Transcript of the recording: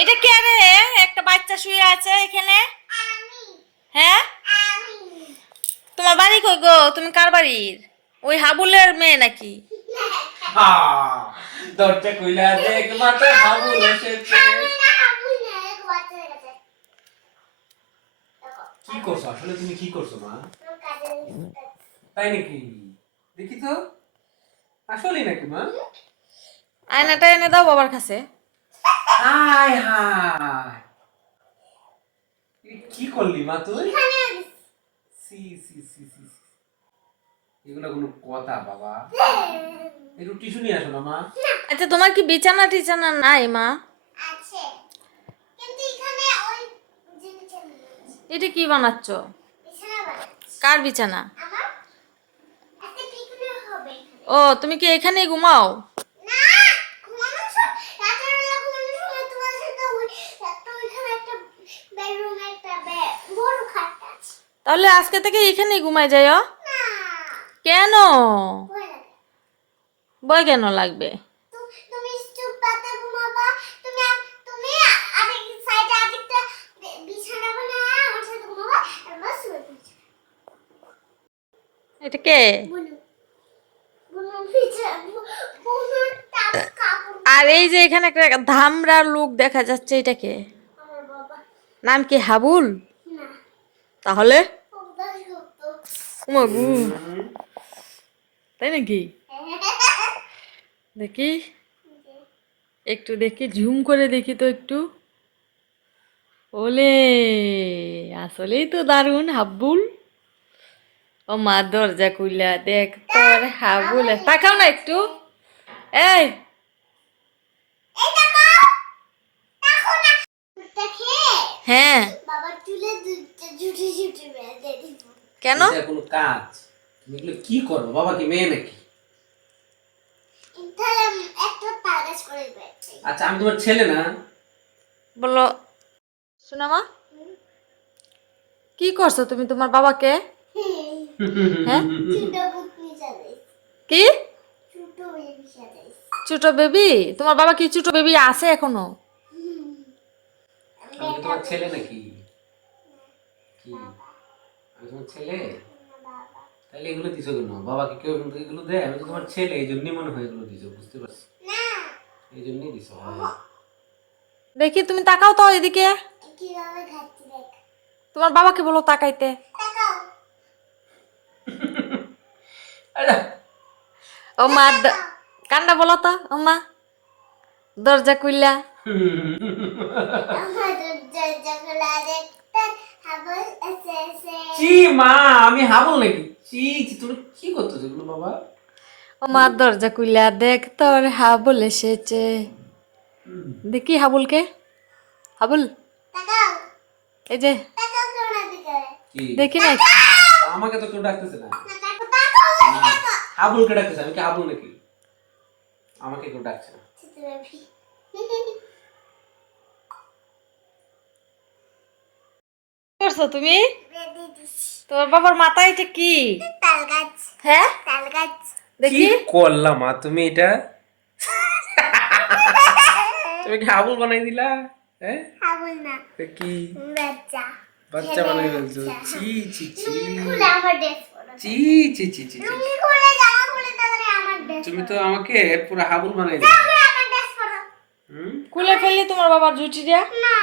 এটা কে রে? একটা বাচ্চা শুয়ে আছে এখানে। হ্যাঁ, তোমার বাড়ি কই গো? তুমি কার বাড়ির? ওই হাবুলের মেয়ে নাকি? দরজা খুইলা দেখ মাথা হাবুল এসেছে। কি করছো আসলে? তুমি কি করছো মা? তাই নাকি? দেখি তো, আসলেই নাকি মা? আয়নাটা এনে দাও বাবার কাছে। হায় হায়, কি করলি মা তুই? সি সি সি সি সি। এগুলো কোনো কথা বাবা? একটু টিস্যু নিয়ে আসো না মা। আচ্ছা, তোমার কি বিছানা টিছানা নাই মা? আছে, কিন্তু এখানে ওই জিনিসটা নেই। এটা কি বানাচ্ছ? বিছানা বানাচ্ছি। কার বিছানা? আমার একটা পিকনিক হবে এখানে। ও, তুমি কি এখানেই ঘুমাও? না, ঘুমানোর রাতের বেলা ঘুমানোর সময় তোমার সাথে ওই একটা ওইখানে একটা বেডরুমে একটা বড় খাট আছে। তাহলে আজকে থেকে এখানেই ঘুমাই যাইও। না, কেন? ভয় লাগে। ভয় কেন লাগবে? তুমি চুপচাপ ঘুমাবা। তুমি আরেক সাইডে আরেকটা বিছানা বানায় আমার সাথে ঘুমাবা আর বাস শুয়ে পড়ছি। এটা কে? বুনু বুনু বিছানা বুনু কাপড়। আর এই যে এখানে একটা ধামরা লোক দেখা যাচ্ছে, এটা কে? আমার বাবা। নাম কি হাবুল? না, তাহলে ওটা সত্য। উমাগু, তাই নাকি? দেখি, একটু দেখি, ঝুম করে দেখি তো একটু। ওলে, আসলেই তো দারুণ হাবুল। ও মা, দরজা খুইলা দেখ তোর হাবুল। তাকাও না একটু। এই, এই দেখো, দেখো না। ওটা খেয়ে হ্যাঁ, বাবার চুলে জুটি জুটি বেঁধে দিব। কেন? এটা কোনো কাজ? তুমি এগুলো কি করো? বাবা কি মেয়ে নাকি? তাহলে একটা কাগজ করে দেবে। আচ্ছা, আমি তোমার ছেলে না? বলো, শোনা মা, কি করছো তুমি তোমার বাবাকে? হ্যাঁ, ছোট পুতনি চালাইছে। কি? ছোট বেবি চালাইছে। ছোট বেবি? তোমার বাবা কি ছোট বেবি আছে এখনো? আমি কি তোমার ছেলে নাকি? কি আমি তোমার ছেলে? বাবা। তাহলে এগুলো দিছো কেন? বাবাকে কেউ এগুলো দেয়? আমি তো তোমার ছেলে, এই জন্যই মনে হয় এগুলো দিছো, বুঝতে পারছি। না, এই জন্যই দিছো। হ্যাঁ। দেখি, তুমি তাকাও তো এদিকে। কিভাবে খাচ্ছি দেখ। তোমার বাবাকে বলো তাকাইতে। তাকাও। আরে, ও মা, কান্ডা বলো তো। ও মা, দরজা খুইলা। আমার দরজা খোলা দেখতে হাবল এসেছে। চি মা, আমি হাবল নাকি? চি চি, তুমি কি করতেছো এগুলো বাবা? ও মা, দরজা খুইলা দেখ তোর হাবুল এসেছে। দেখি হাবুলকে। হাবুল, তাকাও। এই যে, তাকাও কোন দিকে? কি? দেখি না। আমাকে তো কেউ ডাকতেছে না। না তাকাও, তাকাও দেখো। হাবুলকে ডাকতেছে, আমি কি হাবুল নাকি? আমাকে কেউ ডাকছে না। ছোট বেবি। কি করছো তুমি? রেডি দিছি। তোমার বাবার মাথায় এটা কি? তাল গাছ। হ্যাঁ, তাল গাছ। কি দেখি। করলাম মা তুমি এটা? তুমি কি হাবুল বানাই দিলা? হ্যাঁ, হাবল না, এ কি বাচ্চা। বাচ্চা বানাই ফেলছো? চি চি চি লুঙ্গি খুলে আমার ড্রেস পরো। চি চি চি চি চি। লুঙ্গি খুলে জামা খুলে তাড়াতাড়ি আমার ড্রেস তুমি পরো। তো আমাকে পুরো হাবুল বানাই দিলে। তাড়াতাড়ি আমার ড্রেস পরো। হুম? খুলে ফেললি তোমার বাবার জুটিটা? না।